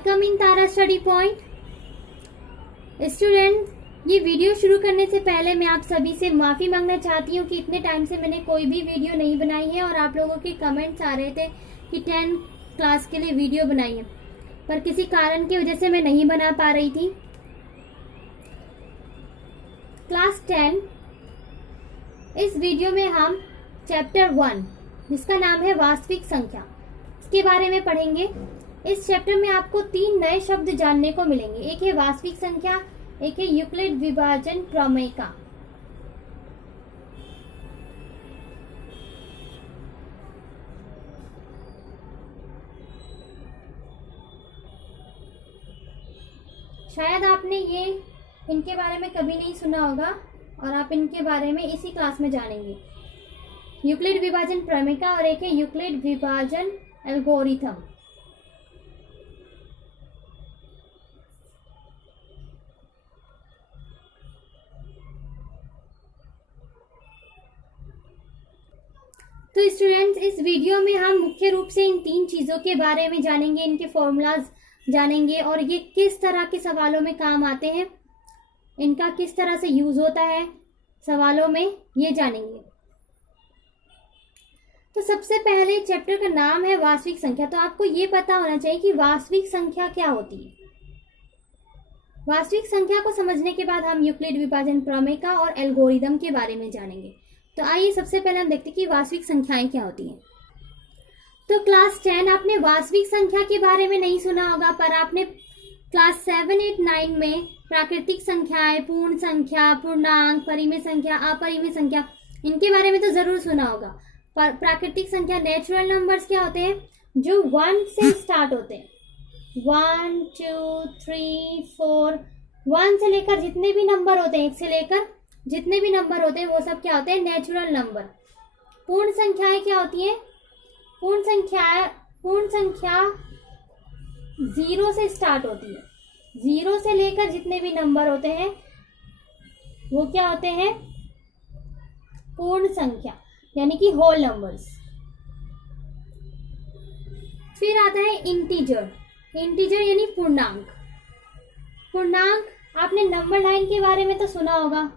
Welcome in Tara study point. Student, ये video शुरू करने से पहले मैं आप सभी से माफ़ी मांगना चाहती हूँ कि इतने टाइम से मैंने कोई भी वीडियो नहीं बनाई है और आप लोगों के कमेंट्स आ रहे थे कि 10 क्लास के लिए वीडियो बनाई है, पर किसी कारण की वजह से मैं नहीं बना पा रही थी। क्लास 10, इस वीडियो में हम चैप्टर 1 जिसका नाम है वास्तविक संख्या, इसके बारे में पढ़ेंगे। इस चैप्टर में आपको 3 नए शब्द जानने को मिलेंगे। एक है वास्तविक संख्या, एक है यूक्लिड विभाजन प्रमेय का। शायद आपने इनके बारे में कभी नहीं सुना होगा और आप इनके बारे में इसी क्लास में जानेंगे। यूक्लिड विभाजन प्रमेय का और एक है यूक्लिड विभाजन एल्गोरिथम। तो स्टूडेंट्स, इस वीडियो में हम मुख्य रूप से इन 3 चीज़ों के बारे में जानेंगे, इनके फॉर्मूलाज जानेंगे और ये किस तरह के सवालों में काम आते हैं, इनका किस तरह से यूज होता है सवालों में, ये जानेंगे। तो सबसे पहले चैप्टर का नाम है वास्तविक संख्या, तो आपको ये पता होना चाहिए कि वास्तविक संख्या क्या होती है। वास्तविक संख्या को समझने के बाद हम यूक्लिड विभाजन प्रमेय का और एल्गोरिदम के बारे में जानेंगे। तो आइए सबसे पहले हम देखते हैं कि वास्तविक संख्याएं क्या होती हैं। तो क्लास 10 आपने वास्तविक संख्या के बारे में नहीं सुना होगा, पर आपने क्लास 7, 8, 9 में प्राकृतिक संख्याएं, पूर्ण संख्या, पूर्णांक, परिमेय संख्या, अपरिमेय संख्या, इनके बारे में तो जरूर सुना होगा। पर प्राकृतिक संख्या नेचुरल नंबर्स क्या होते हैं, जो 1 से स्टार्ट होते हैं। 1, 2, 3, 4, 1 से लेकर जितने भी नंबर होते हैं, 1 से लेकर जितने भी नंबर होते हैं वो सब क्या होते हैं, नेचुरल नंबर। पूर्ण संख्याएं क्या होती हैं, पूर्ण संख्या 0 से स्टार्ट होती है। 0 से लेकर जितने भी नंबर होते हैं वो क्या होते हैं, पूर्ण संख्या, यानी कि होल नंबर्स। फिर आता है इंटीजर। इंटीजर यानी पूर्णांक। पूर्णांक आपने नंबर लाइन के बारे में तो सुना होगा।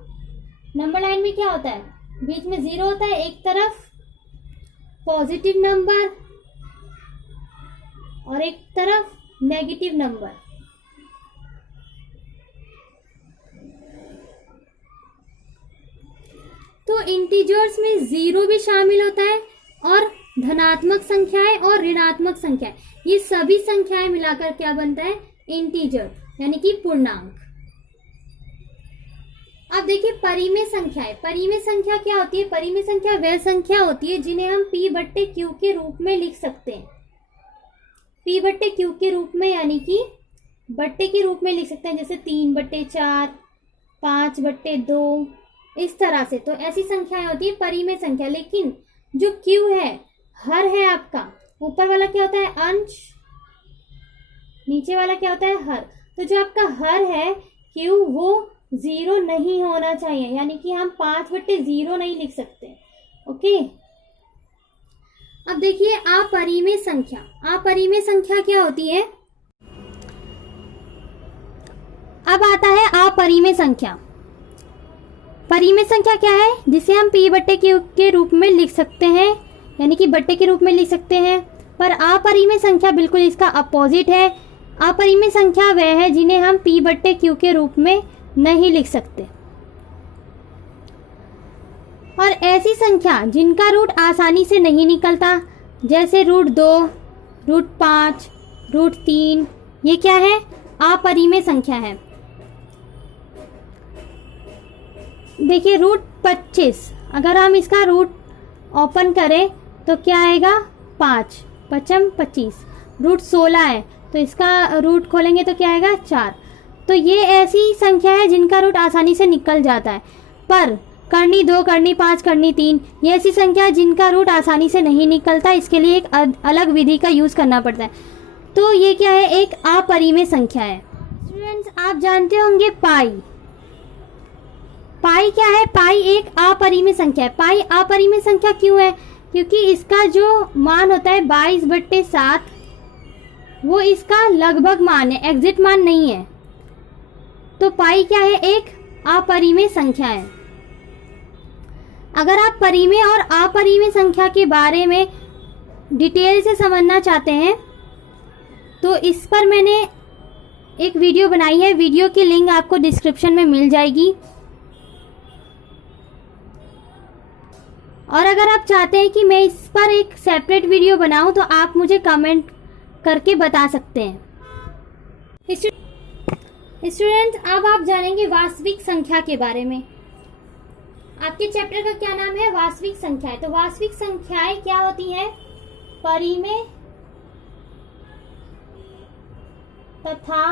नंबर लाइन में क्या होता है, बीच में 0 होता है, एक तरफ पॉजिटिव नंबर और एक तरफ नेगेटिव नंबर। तो इंटीजर्स में 0 भी शामिल होता है और धनात्मक संख्याएं और ऋणात्मक संख्याएं, ये सभी संख्याएं मिलाकर क्या बनता है, इंटीजर यानी कि पूर्णांक। अब देखिए परिमेय संख्याएं। परिमेय संख्या क्या होती है, परिमेय संख्या वह संख्या होती है जिन्हें हम P/Q के रूप में लिख सकते हैं। P/Q के रूप में, यानी कि बट्टे के रूप में लिख सकते हैं, जैसे 3/4, 5/2, इस तरह से। तो ऐसी संख्याएं होती है परिमेय संख्या। लेकिन जो Q है, हर है आपका, ऊपर वाला क्या होता है, अंश, नीचे वाला क्या होता है, हर। तो जो आपका हर है Q, वो 0 नहीं होना चाहिए, यानी कि हम 5/0 नहीं लिख सकते। ओके, अब देखिए अपरिमेय संख्या। अपरिमेय संख्या क्या होती है, अब आता है अपरिमेय संख्या। परिमेय संख्या क्या है, जिसे हम P/Q के रूप में लिख सकते हैं, यानी कि बट्टे के रूप में लिख सकते हैं। पर अपरिमेय संख्या बिल्कुल इसका अपोजिट है। अपरिमेय संख्या वह है जिन्हें हम P/Q के रूप में नहीं लिख सकते। और ऐसी संख्या जिनका रूट आसानी से नहीं निकलता, जैसे √2, √5, √3, ये क्या है, अपरिमेय संख्या है। देखिए √25, अगर हम इसका रूट ओपन करें तो क्या आएगा, 5, 5 25। √16 है तो इसका रूट खोलेंगे तो क्या आएगा, 4। तो ये ऐसी संख्या है जिनका रूट आसानी से निकल जाता है। पर करनी 2, करनी 5, करनी 3, ये ऐसी संख्या है जिनका रूट आसानी से नहीं निकलता, इसके लिए एक अलग विधि का यूज करना पड़ता है। तो ये क्या है, एक अपरिमेय संख्या है। स्टूडेंट्स, आप जानते होंगे पाई। पाई क्या है, पाई एक अपरिमेय संख्या है। पाई अपरिमेय संख्या क्यों है, क्योंकि इसका जो मान होता है 22/7, वो इसका लगभग मान है, एग्जैक्ट मान नहीं है। तो पाई क्या है? एक अपरिमेय संख्या है। अगर आप परिमेय और अपरिमेय संख्या के बारे में डिटेल से समझना चाहते हैं तो इस पर मैंने एक वीडियो बनाई है। वीडियो की लिंक आपको डिस्क्रिप्शन में मिल जाएगी। और अगर आप चाहते हैं कि मैं इस पर एक सेपरेट वीडियो बनाऊं तो आप मुझे कमेंट करके बता सकते हैं। स्टूडेंट्स, अब आप जानेंगे वास्तविक संख्या के बारे में। आपके चैप्टर का क्या नाम है? वास्तविक संख्याएं। तो वास्तविक संख्याएं क्या होती हैं? परिमेय तथा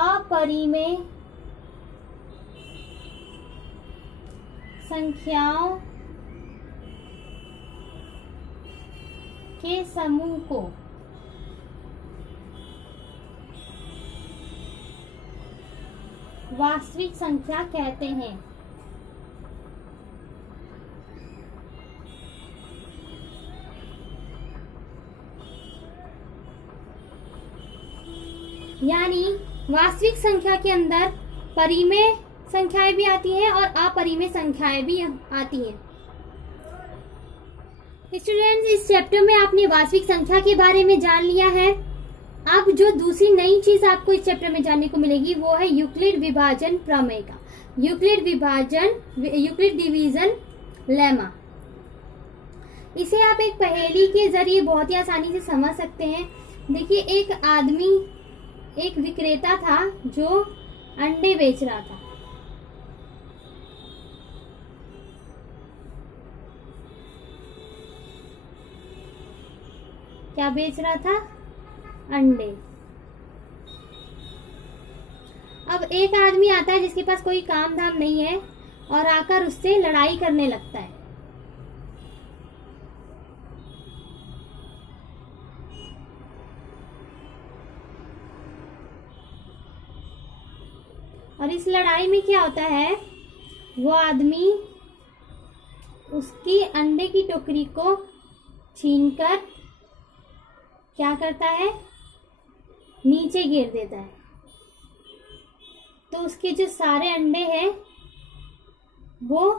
अपरिमेय संख्याओं के समूह को वास्तविक संख्या कहते हैं। यानी वास्तविक संख्या के अंदर परिमेय संख्याएं भी आती हैं और अपरिमेय संख्याएं भी आती हैं। स्टूडेंट्स, इस चैप्टर में आपने वास्तविक संख्या के बारे में जान लिया है। अब जो दूसरी नई चीज आपको इस चैप्टर में जानने को मिलेगी वो है यूक्लिड विभाजन प्रमेय का यूक्लिड डिवीजन लेमा। इसे आप एक पहेली के जरिए बहुत ही आसानी से समझ सकते हैं। देखिए, एक विक्रेता था जो अंडे बेच रहा था। क्या बेच रहा था? अंडे। अब एक आदमी आता है जिसके पास कोई काम धाम नहीं है और आकर उससे लड़ाई करने लगता है। और इस लड़ाई में क्या होता है? वो आदमी उसकी अंडे की टोकरी को छीनकर क्या करता है? नीचे गिर देता है। तो उसके जो सारे अंडे हैं वो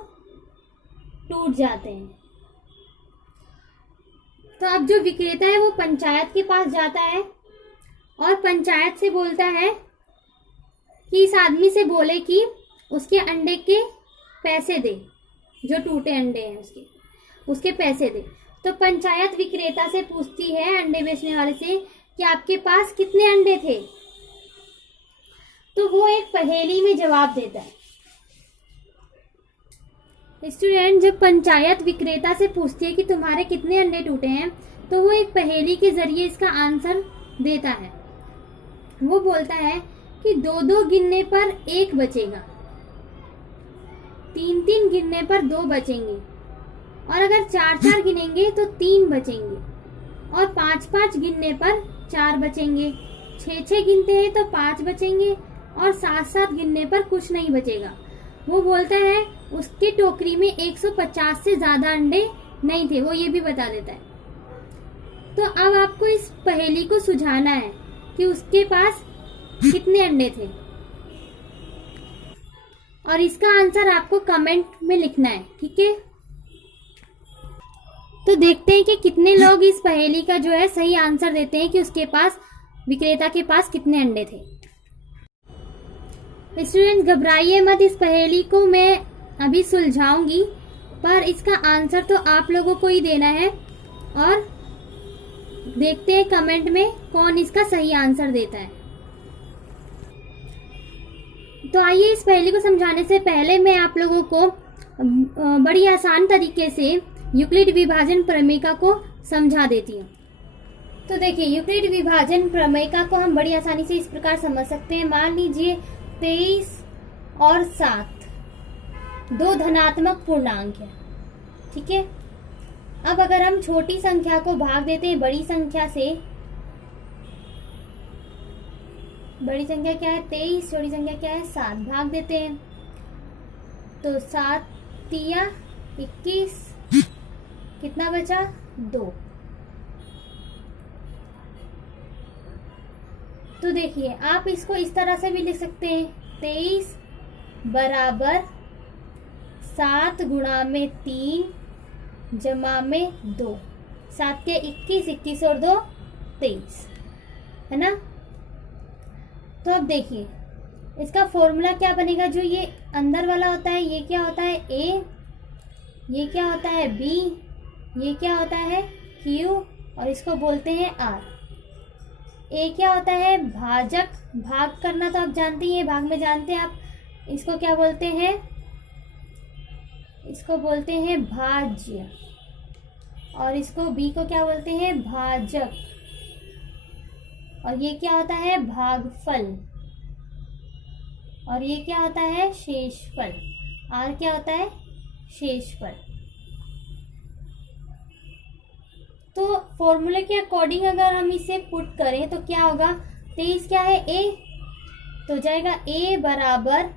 टूट जाते हैं। तो अब जो विक्रेता है वो पंचायत के पास जाता है और पंचायत से बोलता है कि इस आदमी से बोले कि उसके अंडे के पैसे दे, जो टूटे अंडे हैं उसके पैसे दे। तो पंचायत विक्रेता से पूछती है, अंडे बेचने वाले से, कि आपके पास कितने अंडे थे? तो वो एक पहेली में जवाब देता है। स्टूडेंट, जब पंचायत विक्रेता से पूछती है कि तुम्हारे कितने अंडे टूटे हैं, तो वो एक पहेली के जरिए इसका आंसर देता है। वो बोलता है कि 2-2 गिनने पर 1 बचेगा, 3-3 गिनने पर 2 बचेंगे, और अगर 4-4 गिनेंगे तो 3 बचेंगे, और 5-5 गिनने पर 4 बचेंगे, 6-6 गिनते हैं तो 5 बचेंगे, और 7-7 गिनने पर कुछ नहीं बचेगा। वो बोलता है उसके टोकरी में 150 से ज्यादा अंडे नहीं थे, वो ये भी बता देता है। तो अब आपको इस पहेली को सुलझाना है कि उसके पास कितने अंडे थे, और इसका आंसर आपको कमेंट में लिखना है, ठीक है? तो देखते हैं कि कितने लोग इस पहेली का जो है सही आंसर देते हैं कि उसके पास, विक्रेता के पास कितने अंडे थे। स्टूडेंट्स, घबराइए मत, इस पहेली को मैं अभी सुलझाऊंगी, पर इसका आंसर तो आप लोगों को ही देना है। और देखते हैं कमेंट में कौन इसका सही आंसर देता है। तो आइए, इस पहेली को समझाने से पहले मैं आप लोगों को बड़ी आसान तरीके से यूक्लिड विभाजन प्रमेय को समझा देती हूँ। तो देखिए, यूक्लिड विभाजन प्रमेय को हम बड़ी आसानी से इस प्रकार समझ सकते हैं। मान लीजिए 23 और 7 2 धनात्मक पूर्णांक है, ठीक है? अब अगर हम छोटी संख्या को भाग देते हैं बड़ी संख्या से, बड़ी संख्या क्या है? 23, छोटी संख्या क्या है? 7, भाग देते हैं तो 7 तिया 21, कितना बचा? 2। तो देखिए आप इसको इस तरह से भी लिख सकते हैं, 23 बराबर 7 गुणा में 3 जमा में 2, 7 के 21, 21 और 2 23, है ना। तो अब देखिए इसका फॉर्मूला क्या बनेगा, जो ये अंदर वाला होता है ये क्या होता है A, ये क्या होता है B, ये क्या होता है Q और इसको बोलते हैं R। A क्या होता है भाजक, भाग करना तो आप जानते ही हैं, भाग में जानते हैं आप, इसको क्या बोलते हैं, इसको बोलते हैं भाज्य, और इसको B को क्या बोलते हैं भाजक, और ये क्या होता है भागफल, और ये क्या होता है शेषफल। R क्या होता है शेषफल। तो फॉर्मूले के अकॉर्डिंग अगर हम इसे पुट करें तो क्या होगा, 23 क्या है A, तो जाएगा A बराबर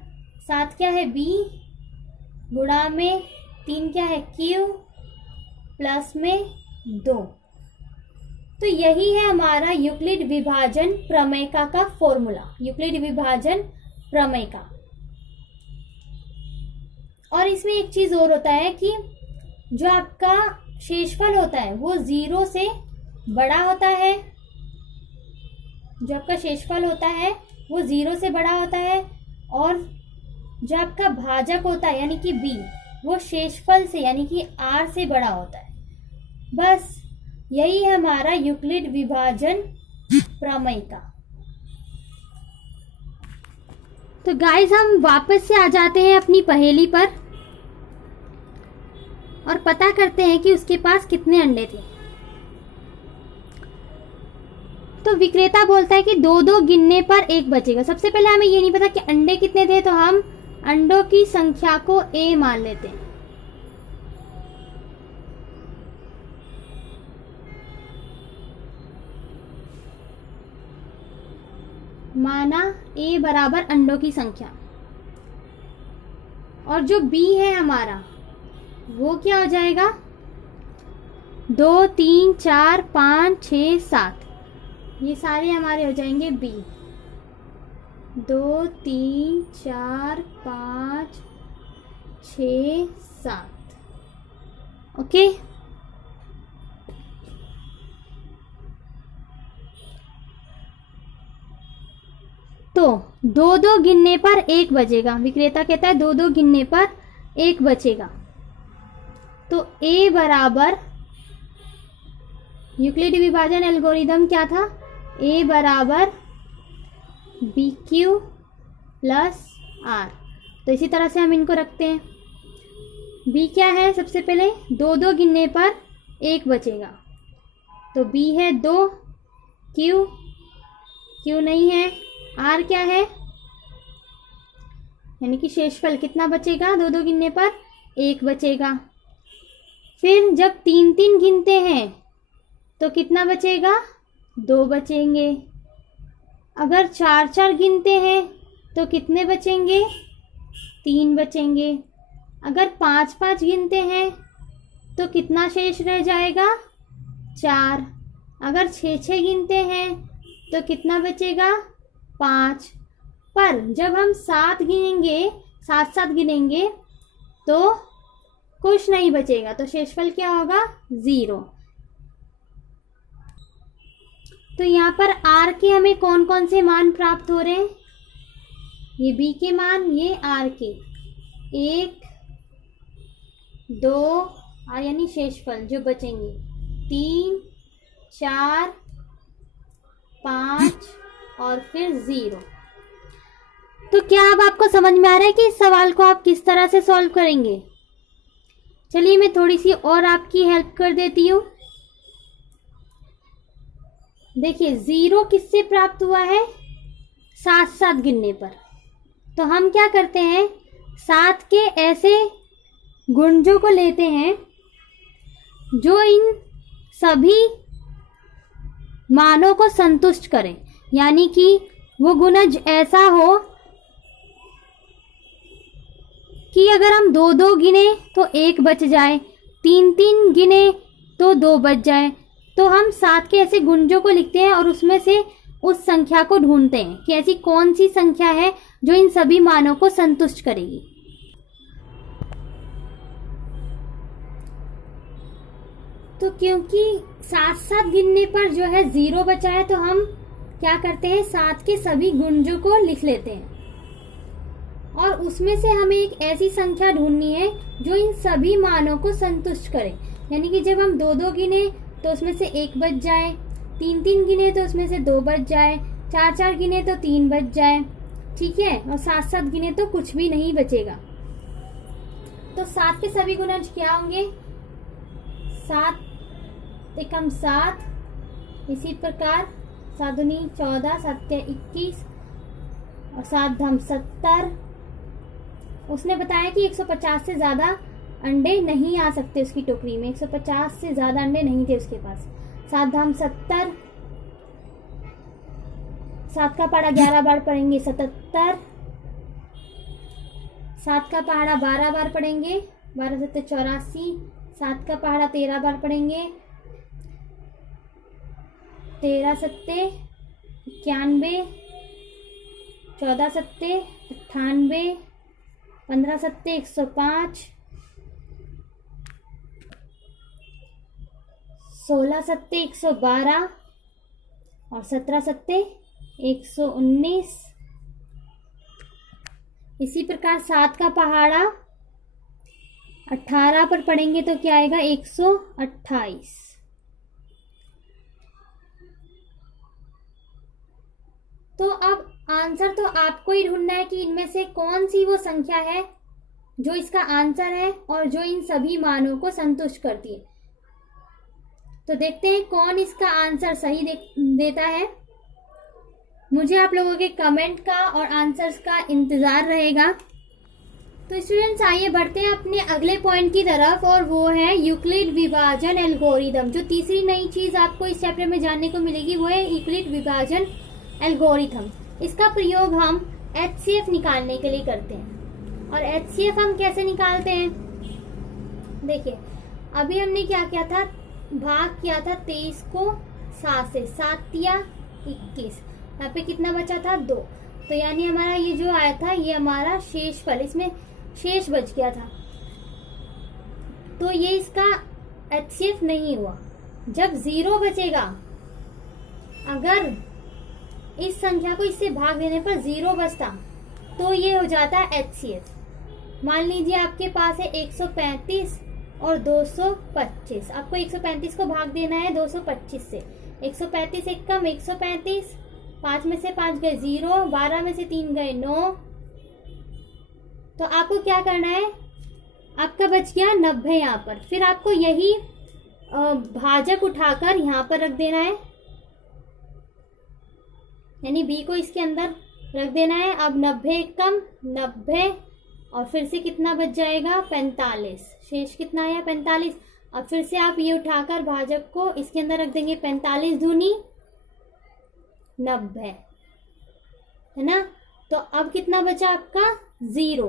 7 क्या है B गुणा में 3 क्या है Q प्लस में 2। तो यही है हमारा यूक्लिड विभाजन प्रमेय का फॉर्मूला, यूक्लिड विभाजन प्रमेय का। और इसमें एक चीज और होता है कि जो आपका शेषफल होता है वो 0 से बड़ा होता है, जो आपका शेषफल होता है वो 0 से बड़ा होता है, और जो आपका भाजक होता है यानी कि B वो शेषफल से यानी कि R से बड़ा होता है। बस यही है हमारा यूक्लिड विभाजन प्रमेय का। तो गाइस हम वापस से आ जाते हैं अपनी पहेली पर और पता करते हैं कि उसके पास कितने अंडे थे। तो विक्रेता बोलता है कि 2-2 गिनने पर 1 बचेगा। सबसे पहले हमें ये नहीं पता कि अंडे कितने थे, तो हम अंडों की संख्या को A मान लेते हैं। माना A बराबर अंडों की संख्या, और जो B है हमारा वो क्या हो जाएगा 2 3 4 5 6 7, ये सारे हमारे हो जाएंगे B। 2 3 4 5 6 7 ओके। तो 2-2 गिनने पर 1 बचेगा। विक्रेता कहता है 2-2 गिनने पर 1 बचेगा। तो A बराबर यूक्लिड विभाजन एल्गोरिदम क्या था, A बराबर BQ प्लस R। तो इसी तरह से हम इनको रखते हैं। B क्या है, सबसे पहले 2-2 गिनने पर 1 बचेगा, तो B है 2, Q नहीं है, R क्या है यानी कि शेषफल कितना बचेगा, 2-2 गिनने पर 1 बचेगा। फिर जब 3-3 गिनते हैं तो कितना बचेगा, 2 बचेंगे। अगर 4-4 गिनते हैं तो कितने बचेंगे, 3 बचेंगे। अगर 5-5 गिनते हैं तो कितना शेष रह जाएगा, 4। अगर 6-6 गिनते हैं तो कितना बचेगा, 5। पर जब हम 7 गिनेंगे, 7-7 गिनेंगे तो कुछ नहीं बचेगा, तो शेषफल क्या होगा, 0। तो यहाँ पर R के हमें कौन कौन से मान प्राप्त हो रहे हैं, ये B के मान, ये R के 1 2 R यानी शेषफल जो बचेंगे 3 4 5 और फिर 0। तो क्या अब आपको समझ में आ रहा है कि इस सवाल को आप किस तरह से सॉल्व करेंगे। चलिए मैं थोड़ी सी और आपकी हेल्प कर देती हूँ। देखिए 0 किससे प्राप्त हुआ है, 7-7 गिनने पर। तो हम क्या करते हैं, 7 के ऐसे गुणजों को लेते हैं जो इन सभी मानों को संतुष्ट करें, यानी कि वो गुणज ऐसा हो कि अगर हम 2-2 गिने तो 1 बच जाए, 3-3 गिने तो 2 बच जाए। तो हम 7 के ऐसे गुणजों को लिखते हैं और उसमें से उस संख्या को ढूंढते हैं कि ऐसी कौन सी संख्या है जो इन सभी मानों को संतुष्ट करेगी। तो क्योंकि 7 गिनने पर जो है 0 बचा है, तो हम क्या करते हैं, 7 के सभी गुणजों को लिख लेते हैं और उसमें से हमें एक ऐसी संख्या ढूंढनी है जो इन सभी मानों को संतुष्ट करे। यानी कि जब हम 2 गिने तो उसमें से 1 बच जाए, 3 गिने तो उसमें से 2 बच जाए, 4 गिने तो 3 बच जाए, ठीक है, और 7 गिने तो कुछ भी नहीं बचेगा। तो 7 के सभी गुणज क्या होंगे, 7 एकम 7, इसी प्रकार 7 दूनी 14, 7 के 21 और 7 धम 70। उसने बताया कि 150 से ज्यादा अंडे नहीं आ सकते उसकी टोकरी में, 150 से ज्यादा अंडे नहीं थे उसके पास। 7 धाम 70, 7 का पहाड़ा 11 बार पढ़ेंगे 77, 7 का पहाड़ा 12 बार पढ़ेंगे 12 सत्ते 84, 7 का पहाड़ा 13 बार पढ़ेंगे 13 सत्ते 91, 14 सत्ते 98, 15 सत्ते 105, 16 सत्ते 112 और 17 सत्ते 119। इसी प्रकार 7 का पहाड़ा 18 पर पढ़ेंगे तो क्या आएगा 128। तो अब आंसर तो आपको ही ढूंढना है कि इनमें से कौन सी वो संख्या है जो इसका आंसर है और जो इन सभी मानों को संतुष्ट करती है। तो देखते हैं कौन इसका आंसर सही देता है। मुझे आप लोगों के कमेंट का और आंसर्स का इंतजार रहेगा। तो स्टूडेंट्स आइए बढ़ते हैं अपने अगले पॉइंट की तरफ, और वो है यूक्लिड विभाजन एल्गोरिदम। जो तीसरी नई चीज आपको इस चैप्टर में जानने को मिलेगी वो है यूक्लिड विभाजन एल्गोरिथम। इसका प्रयोग हम HCF निकालने के लिए करते हैं। और HCF हम कैसे निकालते हैं, देखिए अभी हमने क्या किया था, भाग किया था 23 को 7 से, 7 या 21, यहाँ पे कितना बचा था 2। तो यानी हमारा ये जो आया था ये हमारा शेषफल, इसमें शेष बच गया था। तो ये इसका HCF नहीं हुआ। जब 0 बचेगा, अगर इस संख्या को इससे भाग देने पर 0 बचता तो ये हो जाता है HCF। मान लीजिए आपके पास है 135 और 225। आपको 135 को भाग देना है 225 से। 135 एक कम 135, 5 में से 5 गए 0, 12 में से 3 गए 9। तो आपको क्या करना है, आपका बच गया 90 यहाँ पर। फिर आपको यही भाजक उठाकर यहाँ पर रख देना है, यानी b को इसके अंदर रख देना है। अब 90 कम 90 और फिर से कितना बच जाएगा 45, शेष कितना आया 45। अब फिर से आप ये उठाकर भाजक को इसके अंदर रख देंगे, 45 दूनी 90, है ना। तो अब कितना बचा आपका 0।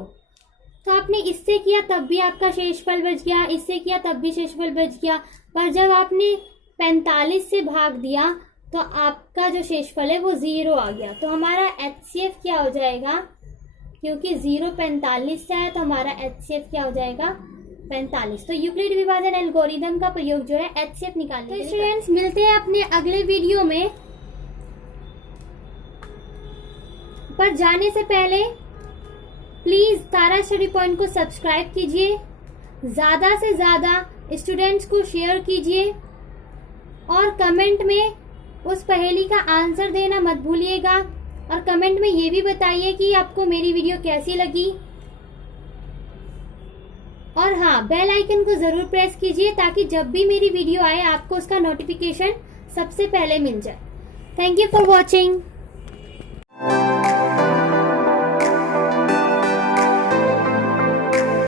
तो आपने इससे किया तब भी आपका शेषफल बच गया, इससे किया तब भी शेषफल बच गया। पर जब आपने 45 से भाग दिया तो आपका जो शेषफल है वो 0 आ गया। तो हमारा HCF क्या हो जाएगा, क्योंकि 0 45 से आया तो हमारा HCF क्या हो जाएगा 45। तो यूक्लिड विभाजन एल्गोरिदम का प्रयोग जो है HCF निकालने के लिए। स्टूडेंट्स मिलते हैं अपने अगले वीडियो में। पर जाने से पहले प्लीज तारा स्टडी पॉइंट को सब्सक्राइब कीजिए, ज्यादा से ज्यादा स्टूडेंट्स को शेयर कीजिए और कमेंट में उस पहेली का आंसर देना मत भूलिएगा। और कमेंट में ये भी बताइए कि आपको मेरी वीडियो कैसी लगी। और हाँ, बेल आइकन को जरूर प्रेस कीजिए ताकि जब भी मेरी वीडियो आए आपको उसका नोटिफिकेशन सबसे पहले मिल जाए। Thank you for watching.